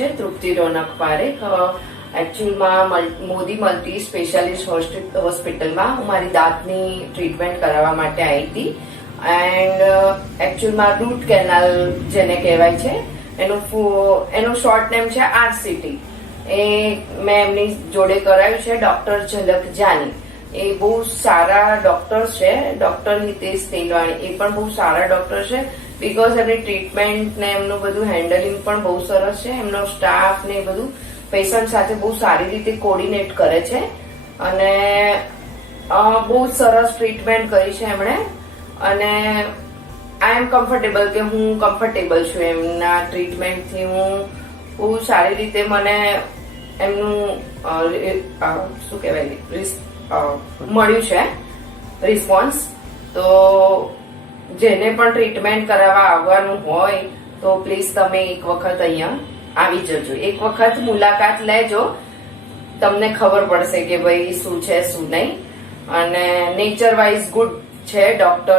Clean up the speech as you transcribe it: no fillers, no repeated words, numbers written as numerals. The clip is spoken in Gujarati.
છે તૃપ્તિ રોનક પારેખ. એકચ્યુઅલમાં મોદી મલ્ટી સ્પેશિયાલિસ્ટ હોસ્પિટલમાં હું મારી દાંતની ટ્રીટમેન્ટ કરાવવા માટે આવી હતી. એન્ડ એકચ્યુઅલમાં રૂટ કેનાલ જેને કહેવાય છે એનું શોર્ટ નેમ છે RCT. એ મેં એમની જોડે કરાવ્યું છે, ડોક્ટર ઝલક જાની. એ બહુ સારા ડોક્ટર છે, ડોક્ટર હિતેશ તેલવાણી. એ પણ બહુ સારા ડોક્ટર છે, બીકોઝ એમની ટ્રીટમેન્ટ ને એમનું બધું હેન્ડલિંગ પણ બહુ સરસ છે. એમનો સ્ટાફ ને બધું પેશન્ટ સાથે બહુ સારી રીતે કોર્ડિનેટ કરે છે અને બહુ સરસ ટ્રીટમેન્ટ કરી છે એમણે. અને આઈ એમ કમ્ફર્ટેબલ કે હું કમ્ફર્ટેબલ છું એમના ટ્રીટમેન્ટથી. હું બહુ સારી રીતે મને એમનું શું કહેવાય મળ્યું છે રિસ્પોન્સ. તો જેને પણ ટ્રીટમેન્ટ કરાવવા આવવાનું હોય તો પ્લીઝ તમે એક વખત અહીંયા આવી જજો, એક વખત મુલાકાત લેજો, તમને ખબર પડશે કે ભાઈ શું છે શું નહીં. અને નેચર વાઇઝ ગુડ છે ડોક્ટર.